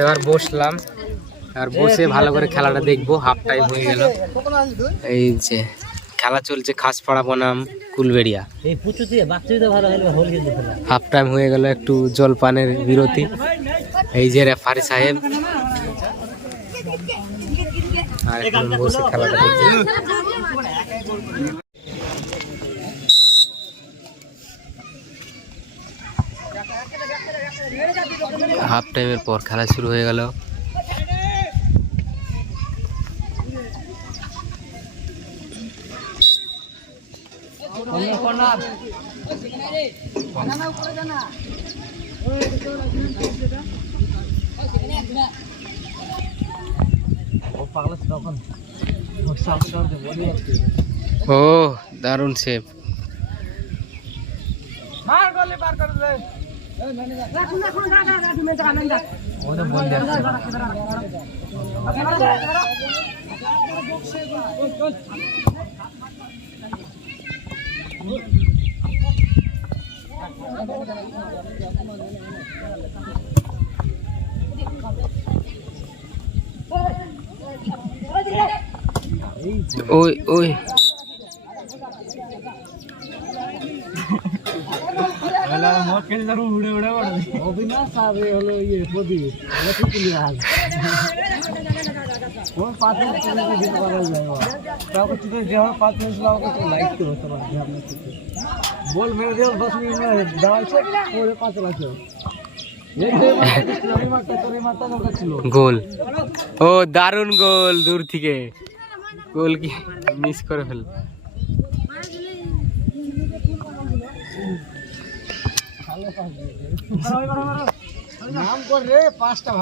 এবার বসলাম, আর বসে ভালো করে খেলাটা দেখবো। হাফ টাইম হয়ে গেল, এই যে খেলা চলছে খাসপাড়া বনাম কুলবেড়িয়া। হাফ টাইম হয়ে গেল, একটু জলপানের বিরতি। এই যে রেফারি সাহেব, আর এখন বসে খেলাটা দেখছি। হাফ টাইমের পর খেলা শুরু হয়ে গেল। ও দারুণ সেভ। ওই ওই बोल मेरे दिल 10 मिनट में दाल से पूरे 5 लाख গোল। ও দারুণ গোল, দূর থেকে গোল কি মিস করে ফেল। नाम कर रे 5টা ভালো